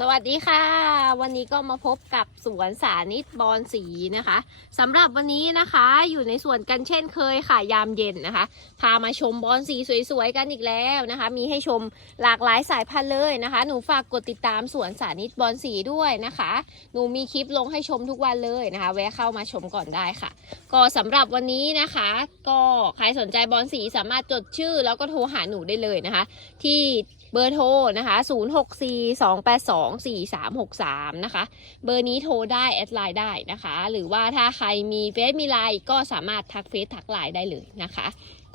สวัสดีค่ะ วันนี้ก็มาพบกับสวนสานิตบอนสีนะคะสำหรับวันนี้นะคะอยู่ในสวนกันเช่นเคยค่ะยามเย็นนะคะ พามาชมบอนสีสวยๆกันอีกแล้วนะคะ มีให้ชมหลากหลายสายพันธุ์เลยนะคะ หนูฝากกดติดตามสวนสานิตบอนสีด้วยนะคะ หนูมีคลิปลงให้ชมทุกวันเลยนะคะ แวะเข้ามาชมก่อนได้ค่ะ ก็สำหรับวันนี้นะคะ ก็ใครสนใจบอนสีสามารถจดชื่อ แล้วก็โทรหาหนูได้เลยนะคะ ที่ บอร์โทรนะคะ 0642824363 นะคะ เบอร์นี้โทรได้แอดไลน์ได้นะคะ หรือว่าถ้าใครมีเฟซมีไลน์ก็สามารถทักเฟซทักไลน์ได้เลยนะคะ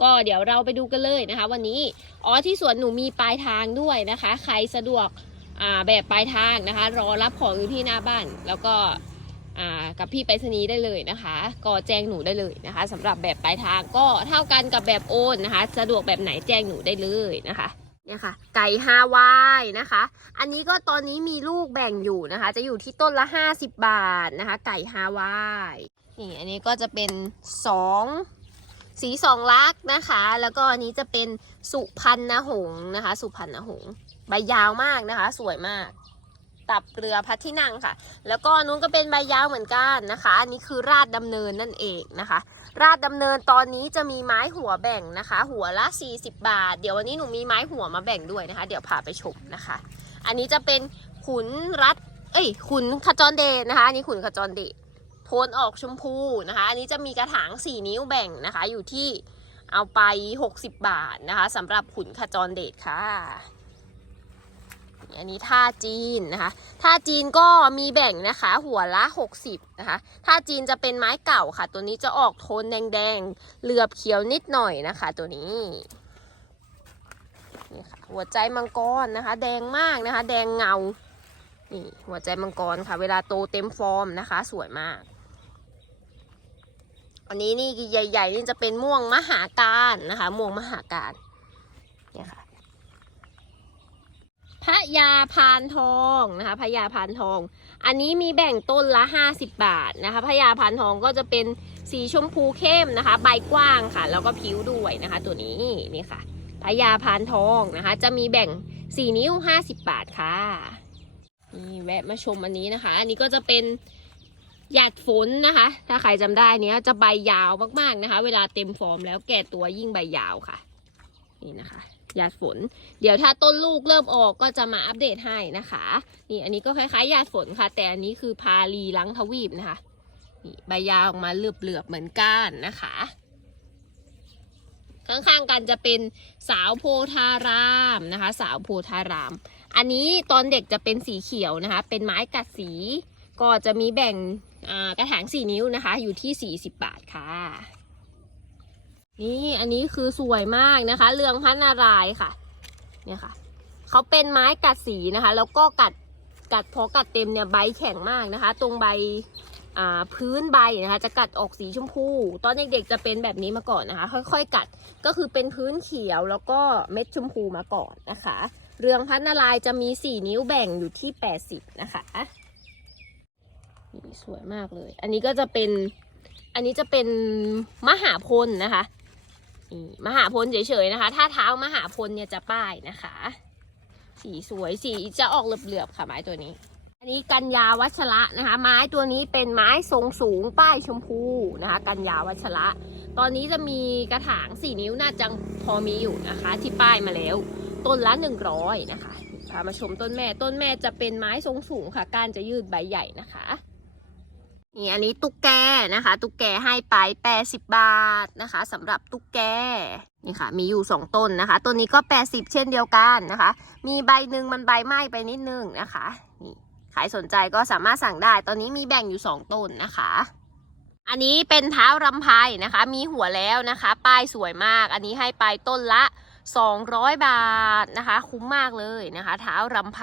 ก็เดี๋ยวเราไปดูกันเลยนะคะ วันนี้ อ๋อที่สวนหนูมีปลายทางด้วยนะคะ ใครสะดวกแบบปลายทางนะคะ รอรับของอยู่ที่หน้าบ้าน แล้วก็กับพี่ไปรษณีย์ได้เลยนะคะ ก็แจ้งหนูได้เลยนะคะสำหรับแบบปลายทางก็เท่ากันกับแบบโอนนะคะ สะดวกแบบไหนแจ้งหนูได้เลยนะคะ เนี่ยค่ะ ไก่ฮาวายนะคะ อันนี้ก็ตอนนี้มีลูกแบ่งอยู่นะคะ จะอยู่ที่ต้นละ 50 บาทนะคะ ไก่ฮาวายนี่อันนี้ก็จะเป็นสองสีสองลักษณ์นะคะ แล้วก็อันนี้จะเป็นสุพรรณหงส์นะคะ สุพรรณหงส์ใบยาวมากนะคะ สวยมากตับเรือพัทที่นั่งค่ะ แล้วก็นู้นก็เป็นใบยาวเหมือนกันนะคะ อันนี้คือราดดำเนินนั่นเองนะคะ ราดดำเนินตอนนี้จะมีไม้หัวแบ่งนะคะ หัวละ 40 บาท เดี๋ยววันนี้หนูมีไม้หัวมาแบ่งด้วยนะคะ เดี๋ยวพาไปชมนะคะ อันนี้จะเป็นขุนรัด เอ้ย ขุนขจรเดชนะคะอันนี้ขุนขจรเดชโทนออกชมพูนะคะ อันนี้จะมีกระถาง 4 นิ้วแบ่งนะคะ อยู่ที่เอาไป 60 บาทนะคะสำหรับขุนขจรเดชค่ะ อันนี้ท่าจีนนะคะท่าจีนก็มีแบ่งนะคะ หัวละ 60นะคะท่าจีนจะเป็นไม้เก่าค่ะ ตัวนี้จะออกโทนแดงๆเหลือบเขียวนิดหน่อยนะคะ ตัวนี้นี่ค่ะหัวใจมังกรนะคะ แดงมากนะคะ แดงเงานี่หัวใจมังกรค่ะ เวลาโตเต็มฟอร์มนะคะ สวยมาก อันนี้นี่ใหญ่ ๆ นี่จะเป็นม่วงมหาการนะคะ ม่วงมหาการเนี่ยค่ะ พระยาพานทองนะคะพระยาพานทอง อันนี้มีแบ่งต้นละ 50 บาทนะคะพระยาพานทองก็จะเป็นสีชมพูเข้มนะคะ ใบกว้างค่ะ แล้วก็ผิวด้วยนะคะ ตัวนี้นี่ค่ะพระยาพานทองนะคะ จะมีแบ่ง 4 นิ้ว 50 บาทค่ะนี่แวะมาชมอันนี้นะคะ อันนี้ก็จะเป็นหยาดฝนนะคะ ถ้าใครจำได้เนี้ยจะใบยาวมากๆนะคะ เวลาเต็มฟอร์มแล้วแก่ตัวยิ่งใบยาวค่ะ นี่นะคะ ยาดฝน เดี๋ยวถ้าต้นลูกเริ่มออกก็จะมาอัปเดตให้นะคะ นี่อันนี้ก็คล้ายๆหยาดฝนค่ะ แต่อันนี้คือพาลีลังทวีปนะคะนี่ใบยาวออกมาเหลือบๆเหมือนกันนะคะ ข้างๆกันจะเป็นสาวโพธารามนะคะ สาวโพธาราม อันนี้ตอนเด็กจะเป็นสีเขียวนะคะ เป็นไม้กัดสี ก็จะมีแบ่งกระถางสี่นิ้วนะคะ อยู่ที่ 40 บาทค่ะ นี่อันนี้คือสวยมากนะคะ เรืองพันนารายค่ะ เนี่ยค่ะเขาเป็นไม้กัดสีนะคะ แล้วก็กัดกัดพอกัดเต็มเนี่ยใบแข็งมากนะคะ ตรงใบอ่าพื้นใบนะคะ จะกัดออกสีชมพู ตอนเด็กๆจะเป็นแบบนี้มาก่อนนะคะ ค่อยๆกัดก็คือเป็นพื้นเขียวแล้วก็เม็ดชมพูมาก่อนนะคะ เรืองพันนารายจะมีสี่นิ้วแบ่งอยู่ที่แปดสิบนะคะนี่สวยมากเลย อันนี้ก็จะเป็นอันนี้จะเป็นมหาพลนะคะ นี่มหาพลเฉยๆนะคะ ถ้าเท้ามหาพลเนี่ยจะป้ายนะคะ สีสวยสีจะออกเหลือบๆค่ะไม้ตัวนี้ อันนี้กัญญาวัชระนะคะ ไม้ตัวนี้เป็นไม้ทรงสูงป้ายชมพูนะคะ กัญญาวัชระ ตอนนี้จะมีกระถางสี่นิ้วน่าจะพอมีอยู่นะคะ ที่ป้ายมาแล้ว ต้นละหนึ่งร้อยนะคะพามาชมต้นแม่ต้นแม่จะเป็นไม้ทรงสูงค่ะ ก้านจะยืดใบใหญ่นะคะ นี่อันนี้ตุ๊กแกนะคะ ตุ๊กแกให้ไป80บาทนะคะสำหรับตุ๊กแกนี่ค่ะ มีอยู่2ต้นนะคะ ต้นนี้ก็80เช่นเดียวกันนะคะ มีใบหนึ่งมันใบไหม้ไปนิดนึงนะคะนี่ใครสนใจก็สามารถสั่งได้ ตอนนี้มีแบ่งอยู่2ต้นนะคะ อันนี้เป็นเท้ารำไพนะคะ มีหัวแล้วนะคะ ป้ายสวยมาก อันนี้ให้ไปต้นละ200บาทนะคะ คุ้มมากเลยนะคะ เท้ารำไพ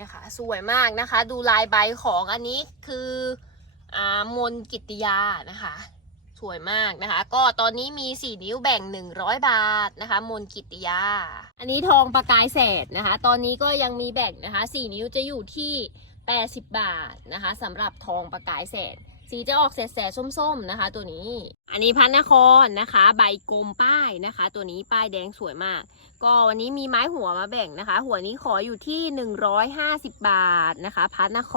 เนี่ยค่ะสวยมากนะคะ ดูลายใบของอันนี้คืออามนกิติยานะคะ สวยมากนะคะ ก็ตอนนี้มี 4 นิ้วแบ่ง 100 บาทนะคะ มนกิตติยา อันนี้ทองประกายแสดนะคะ ตอนนี้ก็ยังมีแบ่งนะคะ 4 นิ้วจะอยู่ที่ 80 บาทนะคะสำหรับทองประกายแสด สีจะออกแสดๆส้มๆนะคะ ตัวนี้ อันนี้พันนครนะคะ ใบกลมป้ายนะคะ ตัวนี้ป้ายแดงสวยมาก ก็วันนี้มีไม้หัวมาแบ่งนะคะ หัวนี้ขออยู่ที่ 150 บาทนะคะ พันนค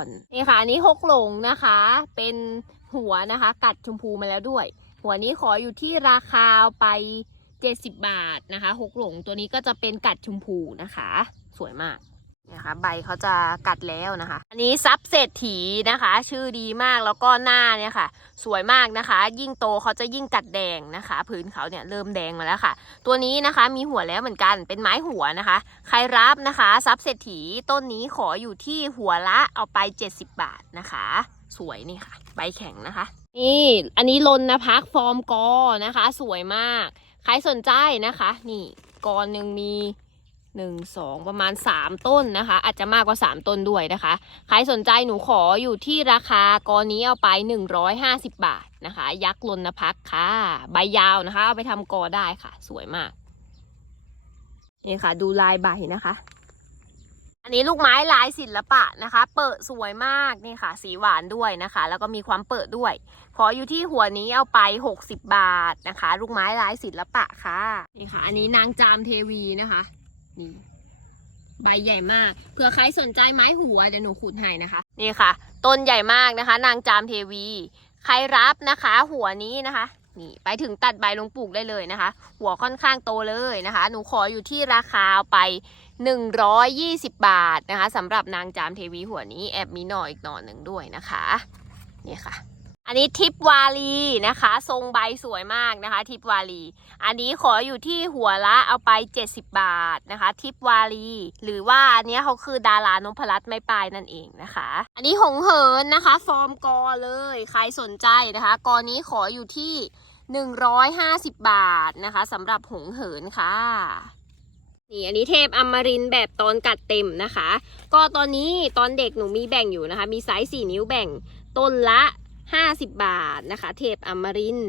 รนี่ค่ะอันนี้หกหลงนะคะ เป็นหัวนะคะ กัดชมพูมาแล้วด้วย หัวนี้ขออยู่ที่ราคาไป 70 บาทนะคะหกหลงตัวนี้ก็จะเป็นกัดชมพูนะคะ สวยมาก นี่ยค่ะใบเขาจะกัดแล้วนะคะ อันนี้ซับเศรษฐีนะคะ ชื่อดีมากแล้วก็หน้าเนี่ยค่ะ สวยมากนะคะ ยิ่งโตเขาจะยิ่งกัดแดงนะคะ พื้นเขาเนี่ยเริ่มแดงมาแล้วค่ะ ตัวนี้นะคะมีหัวแล้วเหมือนกันเป็นไม้หัวนะคะ ใครรับนะคะซับเศรษฐีต้นนี้ขออยู่ที่หัวละเอาไป 70 บาทนะคะ สวยนี่ค่ะ ใบแข็งนะคะ นี่ อันนี้ลนนะพักฟอร์มกอนะคะ สวยมากใครสนใจนะคะ นี่กอหนึ่งมี หนึ่งสองประมาณสามต้นนะคะ อาจจะมากกว่าสามต้นด้วยนะคะ ใครสนใจหนูขออยู่ที่ราคากอนี้เอาไปหนึ่งร้อยห้าสิบบาทนะคะ ยักษ์ลนพักค่ะ ใบยาวนะคะ เอาไปทำกอได้ค่ะ สวยมาก นี่ค่ะ ดูลายใบนะคะ อันนี้ลูกไม้ลายศิลปะนะคะ เปิดสวยมากนี่ค่ะ สีหวานด้วยนะคะ แล้วก็มีความเปิดด้วย ขออยู่ที่หัวนี้เอาไป60บาทนะคะ ลูกไม้ลายศิลปะค่ะนี่ค่ะ อันนี้นางจามเทวีนะคะ นี่ ใบใหญ่มากเผื่อใครสนใจไม้หัวเดี๋ยวหนูขุดให้นะคะ นี่ค่ะ ต้นใหญ่มากนะคะ นางจามเทวี ใครรับนะคะ หัวนี้นะคะนี่ไปถึงตัดใบลงปลูกได้เลยนะคะ หัวค่อนข้างโตเลยนะคะ หนูขออยู่ที่ราคาเอาไป 120 บาทนะคะสำหรับนางจามเทวีหัวนี้แอบมีหน่ออีกหน่อหนึ่งด้วยนะคะ นี่ค่ะ อันนี้ทิปวาลีนะคะ ทรงใบสวยมากนะคะ ทิปวาลี อันนี้ขออยู่ที่หัวละเอาไป 70 บาทนะคะ ทิปวาลี หรือว่าอันเนี้ยเขาคือดารานพรัตน์ไม่ปลายนั่นเองนะคะ อันนี้หงเหินนะคะ ฟอร์มกอเลยใครสนใจนะคะกอนี้ขออยู่ที่ 150 บาทนะคะสำหรับหงเหินค่ะนี่อันนี้เทพอมรินแบบตอนกัดเต็มนะคะ ก็ตอนนี้ตอนเด็กหนูมีแบ่งอยู่นะคะ มีไซส์4นิ้วแบ่งต้นละ 50บาทนะคะ เทพอมริน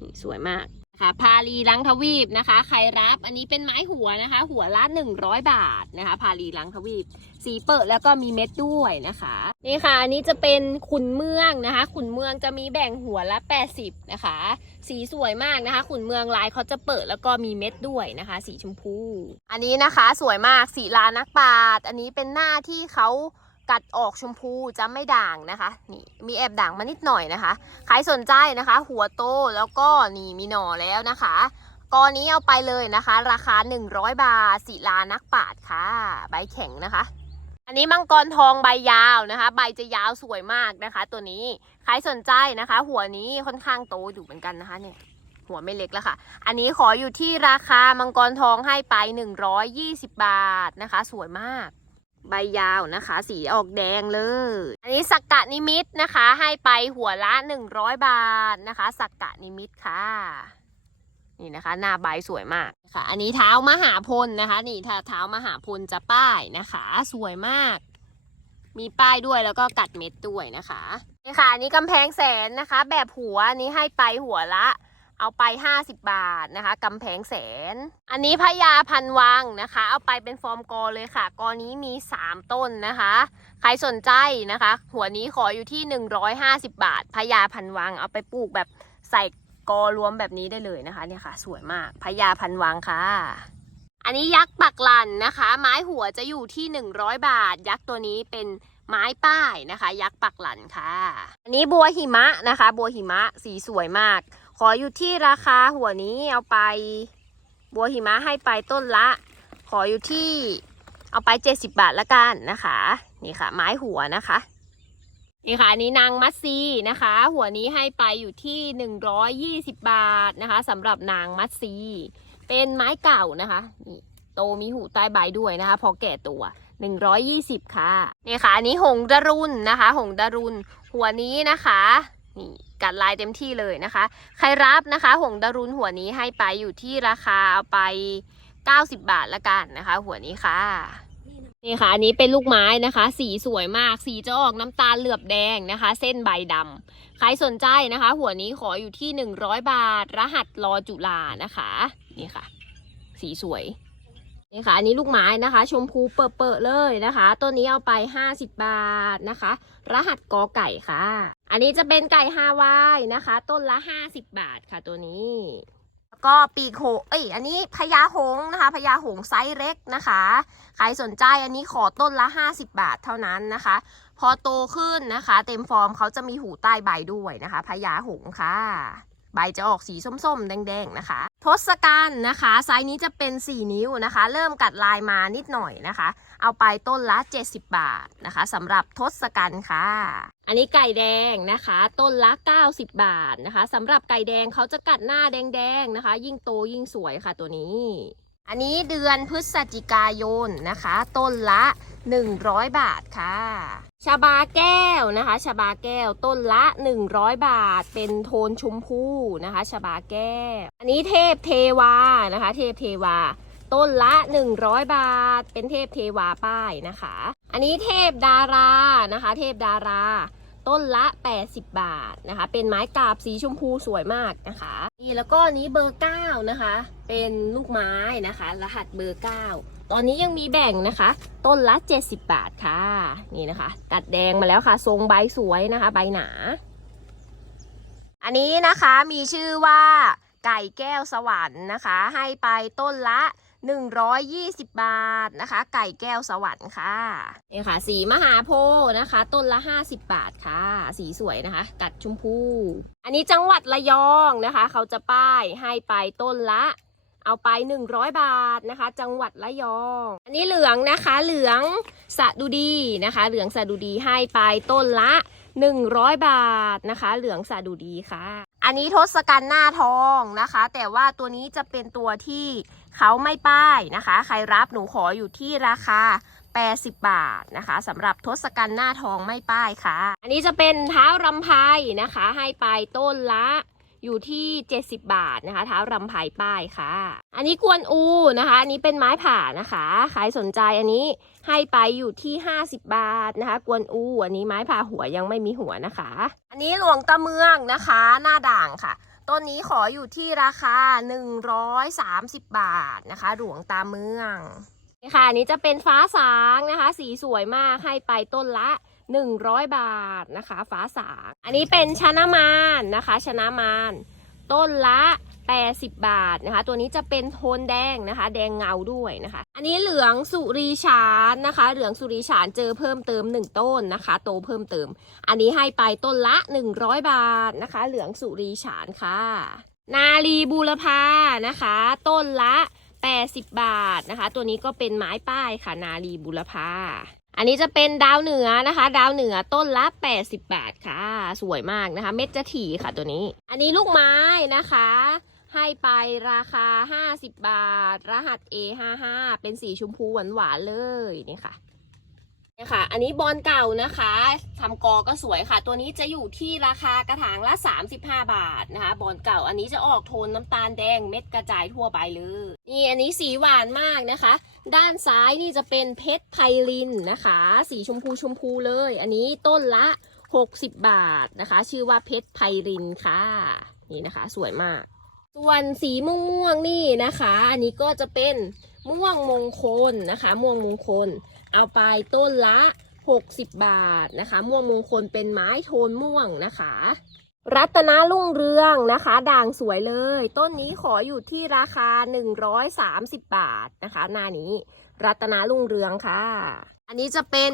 นี่สวยมากนะคะพาลีลังทวีปนะคะ ใครรับอันนี้เป็นไม้หัวนะคะ หัวละ100 บาทนะคะ พาลีลังทวีป สีเปิดแล้วก็มีเม็ดด้วยนะคะนี่ค่ะอันนี้จะเป็นขุนเมืองนะคะ ขุนเมืองจะมีแบ่งหัวละ 80 นะคะ สีสวยมากนะคะ ขุนเมืองลายเขาจะเปิดแล้วก็มีเม็ดด้วยนะคะ สีชมพู อันนี้นะคะสวยมากสีลานักปาดอันนี้เป็นหน้าที่เขา กัดออกชมพูจะไม่ด่างนะคะนี่มีแอบด่างมานิดหน่อยนะคะใครสนใจนะคะ หัวโตแล้วก็นี่มีหน่อแล้วนะคะกอนี้เอาไปเลยนะคะ ราคา 100 บาทสีลานักปาดค่ะ ใบแข็งนะคะ อันนี้มังกรทองใบยาวนะคะ ใบจะยาวสวยมากนะคะ ตัวนี้ใครสนใจนะคะ หัวนี้ค่อนข้างโตอยู่เหมือนกันนะคะเนี่ยหัวไม่เล็กแล้วค่ะ อันนี้ขออยู่ที่ราคามังกรทองให้ไป 120 บาทนะคะ สวยมาก ใบยาวนะคะ สีออกแดงเลย อันนี้สักกะนิมิตนะคะ ให้ไปหัวละ100บาทนะคะ สักกะนิมิตค่ะ นี่นะคะ หน้าใบสวยมากค่ะ อันนี้เท้ามหาพลนะคะ นี่ถ้าเท้ามหาพลจะป้ายนะคะ สวยมาก มีป้ายด้วยแล้วก็กัดเม็ดด้วยนะคะนี่ค่ะอันนี้กำแพงแสนนะคะ แบบหัวนี้ให้ไปหัวละ เอาไป 50 บาทนะคะกำแพงแสน อันนี้พญาพันวังนะคะ เอาไปเป็นฟอร์มกอเลยค่ะ กอนี้มี 3 ต้นนะคะ ใครสนใจนะคะ หัวนี้ขออยู่ที่ 150 บาทพญาพันวัง เอาไปปลูกแบบใส่กอรวมแบบนี้ได้เลยนะคะเนี่ยค่ะ สวยมากพญาพันวังค่ะ อันนี้ยักษ์ปักลันนะคะ ไม้หัวจะอยู่ที่ 100 บาท ยักษ์ตัวนี้เป็นไม้ป้ายนะคะ ยักษ์ปักหลันค่ะ อันนี้บัวหิมะนะคะ บัวหิมะสีสวยมาก ขออยู่ที่ราคาหัวนี้เอาไป บัวหิมะให้ไปต้นละ ขออยู่ที่เอาไป70บาทละกันนะคะ นี่ค่ะ ไม้หัวนะคะ นี่ค่ะอันนี้นางมัดซีนะคะ หัวนี้ให้ไปอยู่ที่120บาทนะคะสำหรับนางมัดซี เป็นไม้เก่านะคะนี่โตมีหูใต้ใบด้วยนะคะ พอแก่ตัว120ค่ะนี่ค่ะอันนี้หงดารุนนะคะ หงดารุนหัวนี้นะคะ นี่กัดลายเต็มที่เลยนะคะ ใครรับนะคะ หงดารุนหัวนี้ให้ไปอยู่ที่ราคาเอาไป 90 บาทละกันนะคะ หัวนี้ค่ะนี่ค่ะอันนี้เป็นลูกไม้นะคะ สีสวยมาก สีจะออกน้ำตาลเหลือบแดงนะคะ เส้นใบดำใครสนใจนะคะ หัวนี้ขออยู่ที่ 100 บาท รหัสรอจุฬานะคะ นี่ค่ะ สีสวย นี่ค่ะ อันนี้ลูกไม้นะคะ ชมพูเปิดๆเลยนะคะต้นนี้เอาไป 50 บาทนะคะ รหัสกอไก่ค่ะ อันนี้จะเป็นไก่ฮาวายนะคะ ต้นละ 50 บาทค่ะตัวนี้แล้วก็ปีกโหงเอ้ย อันนี้พญาหงนะคะพญาหงไซส์เล็กนะคะ ใครสนใจอันนี้ขอต้นละ 50 บาทเท่านั้นนะคะ พอโตขึ้นนะคะ เต็มฟอร์มเขาจะมีหูใต้ใบด้วยนะคะพญาหงค่ะ ใบจะออกสีส้มๆ แดงๆนะคะ ทศกัณฐ์นะคะไซส์นี้จะเป็น 4 นิ้วนะคะ เริ่มกัดลายมานิดหน่อยนะคะ เอาไปต้นละ 70 บาทนะคะสำหรับทศกัณฐ์ค่ะ อันนี้ไก่แดงนะคะ ต้นละ 90 บาทนะคะสำหรับไก่แดงเขาจะกัดหน้าแดงๆนะคะ ยิ่งโตยิ่งสวยค่ะตัวนี้ อันนี้เดือนพฤศจิกายนนะคะ ต้นละ 100 บาทค่ะ ชาบาแก้วนะคะชาบาแก้วต้นละ 100 บาท เป็นโทนชมพูนะคะชาบาแก้ว อันนี้เทพเทวานะคะ เทพเทวา ต้นละ 100 บาท เป็นเทพเทวาป้ายนะคะ อันนี้เทพดารานะคะ เทพดารา ต้นละ 80 บาทนะคะ เป็นไม้กาบสีชมพูสวยมากนะคะนี่แล้วก็นนี้เบอร์9นะคะ เป็นลูกไม้นะคะ รหัสเบอร์ 9 ตอนนี้ยังมีแบ่งนะคะ ต้นละ 70 บาทค่ะ นี่นะคะ กัดแดงมาแล้วค่ะ ทรงใบสวยนะคะ ใบหนา อันนี้นะคะมีชื่อว่าไก่แก้วสวรรค์นะคะ ให้ไปต้นละ 120 บาทนะคะ ไก่แก้วสวรรค์ค่ะนี่ค่ะ สีมหาโพธิ์นะคะ ต้นละ 50 บาทค่ะ สีสวยนะคะ กัดชมพู อันนี้จังหวัดระยองนะคะ เขาจะป้ายให้ไปต้นละ เอาไป 100 บาทนะคะ จังหวัดระยอง อันนี้เหลืองนะคะ เหลืองสะดุดีนะคะ เหลืองสะดุดีให้ไปต้นละ 100 บาทนะคะ เหลืองสะดุดีค่ะ อันนี้ทศกัณฐ์หน้าทองนะคะ แต่ว่าตัวนี้จะเป็นตัวที่เขาไม่ป้ายนะคะ ใครรับหนูขออยู่ที่ราคา 80 บาทนะคะสำหรับทศกัณฐ์หน้าทองไม่ป้ายค่ะ อันนี้จะเป็นเท้ารำไพนะคะ ให้ไปต้นละ อยู่ที่ 70 บาทนะคะ เท้ารำไพป้ายค่ะ อันนี้กวนอูนะคะ อันนี้เป็นไม้ผ่านะคะใครสนใจอันนี้ให้ไปอยู่ที่ 50 บาทนะคะ กวนอูอันนี้ไม้ผ่าหัวยังไม่มีหัวนะคะ อันนี้หลวงตาเมืองนะคะ หน้าด่างค่ะต้นนี้ขออยู่ที่ราคา 130 บาทนะคะ หลวงตาเมืองนี่ค่ะอันนี้จะเป็นฟ้าสางนะคะ สีสวยมากให้ไปต้นละ 100 บาทนะคะ ฟ้าสางอันนี้เป็นชนะมานนะคะชนะมานต้นละ80 บาทนะคะ ตัวนี้จะเป็นโทนแดงนะคะ แดงเงาด้วยนะคะ อันนี้เหลืองสุรีฉานนะคะ เหลืองสุรีฉานเจอเพิ่มเติม 1 ต้นนะคะ โตเพิ่มเติม อันนี้ให้ไปต้นละ 100 บาทนะคะ เหลืองสุรีฉานค่ะ นาลีบูรพานะคะ ต้นละ 80 บาทนะคะ ตัวนี้ก็เป็นไม้ป้ายค่ะ นาลีบุรพา อันนี้จะเป็นดาวเหนือนะคะ ดาวเหนือต้นละ 80 บาทค่ะ สวยมากนะคะ เม็ดจะถี่ค่ะตัวนี้ อันนี้ลูกไม้นะคะ ให้ไปราคา 50 บาท รหัส A55 เป็นสีชมพูหวานๆเลยนี่ค่ะ ค่ะ อันนี้บอลเก่านะคะทำกอก็สวยค่ะ ตัวนี้จะอยู่ที่ราคากระถางละ 35 บาทนะคะ บอลเก่า อันนี้จะออกโทนน้ำตาลแดงเม็ดกระจายทั่วไปเลย นี่อันนี้สีหวานมากนะคะ ด้านซ้ายนี่จะเป็นเพชรไพลินนะคะ สีชมพูชมพูเลย อันนี้ต้นละ 60 บาทนะคะ ชื่อว่าเพชรไพลินค่ะ นี่นะคะ สวยมาก ส่วนสีม่วงม่วงๆนี่นะคะ อันนี้ก็จะเป็นม่วงมงคลนะคะ ม่วงมงคล เอาไปต้นละ 60 บาทนะคะ ม่วงมงคลเป็นไม้โทนม่วงนะคะ รัตนาลุ่งเรืองนะคะ ด่างสวยเลย ต้นนี้ขออยู่ที่ราคา 130 บาทนะคะหน้านี้ รัตนาลุ่งเรืองค่ะ อันนี้จะเป็น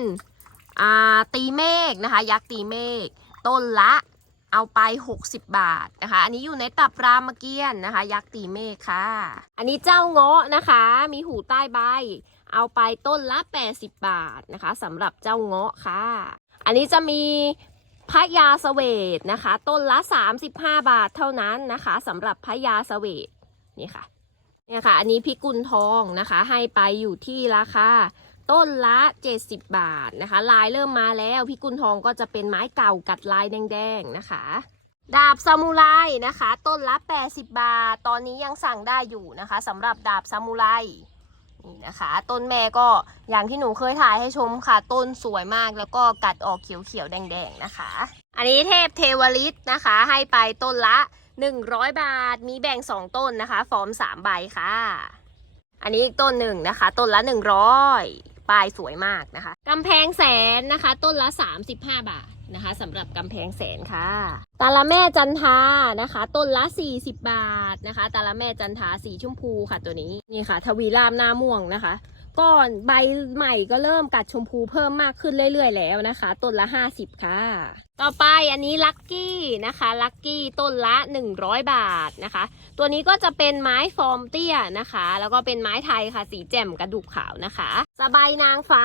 ตีเมฆนะคะ ยักษ์ตีเมฆต้นละเอาไป 60 บาทนะคะ อันนี้อยู่ในตับรามเกียรตินะคะ ยักษ์ตีเมฆค่ะ อันนี้เจ้าเงาะนะคะ มีหูใต้ใบ เอาไปต้นละ 80 บาทนะคะสำหรับเจ้าเงาะค่ะ อันนี้จะมีพระยาเสวตนะคะ ต้นละ 35 บาทเท่านั้นนะคะสำหรับพระยาเสวตนี่ค่ะเนี่ยค่ะ อันนี้พิกุลทองนะคะ ให้ไปอยู่ที่ราคาต้นละ 70 บาทนะคะ ลายเริ่มมาแล้วพิกุลทองก็จะเป็นไม้เก่ากัดลายแดงๆนะคะ ดาบซามูไรนะคะ ต้นละ 80 บาท ตอนนี้ยังสั่งได้อยู่นะคะสำหรับดาบซามูไร นี่นะคะ ต้นแม่ก็อย่างที่หนูเคยถ่ายให้ชมค่ะ ต้นสวยมากแล้วก็กัดออกเขียวๆแดงๆนะคะ อันนี้เทพเทวฤทธิ์นะคะ ให้ไปต้นละ 100 บาท มีแบ่ง 2 ต้นนะคะ ฟอร์ม 3 ใบค่ะ อันนี้อีกต้นหนึ่งนะคะ ต้นละ 100ปลายสวยมากนะคะกำแพงแสนนะคะ ต้นละ 35 บาท นะคะสำหรับกำแพงแสนค่ะ ตาละแม่จันทานะคะ ต้นละ 40 บาทนะคะ ตาละแม่จันทาสีชมพูค่ะตัวนี้นี่ค่ะ ทวีรามหน้าม่วงนะคะก่อนใบใหม่ก็เริ่มกัดชมพูเพิ่มมากขึ้นเรื่อยๆแล้วนะคะ ต้นละ 50 ค่ะ ต่อไปอันนี้ลักกี้นะคะลักกี้ต้นละ 100 บาทนะคะ ตัวนี้ก็จะเป็นไม้ฟอร์มเตี้ยนะคะ แล้วก็เป็นไม้ไทยค่ะ สีแจ่มกระดูกขาวนะคะสบายนางฟ้า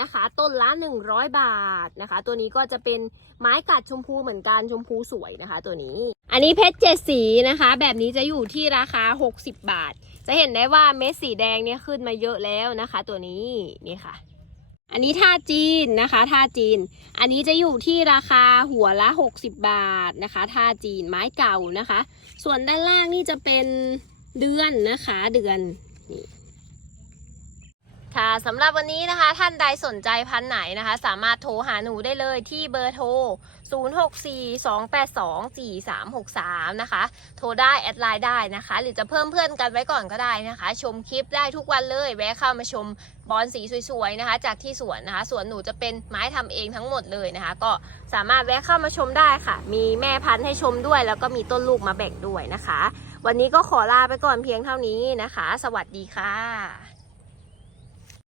นะคะ ต้นละ 100 บาทนะคะ ตัวนี้ก็จะเป็นไม้กัดชมพูเหมือนกันชมพูสวยนะคะ ตัวนี้ อันนี้เพชรเจ็ดสีนะคะ แบบนี้จะอยู่ที่ราคา 60 บาท จะเห็นได้ว่าเม็ดสีแดงเนี่ยขึ้นมาเยอะแล้วนะคะ ตัวนี้นี่ค่ะ อันนี้ท่าจีนนะคะท่าจีน อันนี้จะอยู่ที่ราคาหัวละ 60 บาทนะคะท่าจีนไม้เก่านะคะ ส่วนด้านล่างนี่จะเป็นเดือนนะคะเดือนนี่ ค่ะสำหรับวันนี้นะคะท่านใดสนใจพันไหนนะคะ สามารถโทรหาหนูได้เลยที่เบอร์โทร 0642824363 นะคะ โทรได้แอดไลน์ได้นะคะ หรือจะเพิ่มเพื่อนกันไว้ก่อนก็ได้นะคะ ชมคลิปได้ทุกวันเลย แวะเข้ามาชมบอนสีสวยๆนะคะ จากที่สวนนะคะสวนหนูจะเป็นไม้ทำเองทั้งหมดเลยนะคะ ก็สามารถแวะเข้ามาชมได้ค่ะ มีแม่พันธุ์ให้ชมด้วย แล้วก็มีต้นลูกมาแบ่งด้วยนะคะ วันนี้ก็ขอลาไปก่อนเพียงเท่านี้นะคะ สวัสดีค่ะ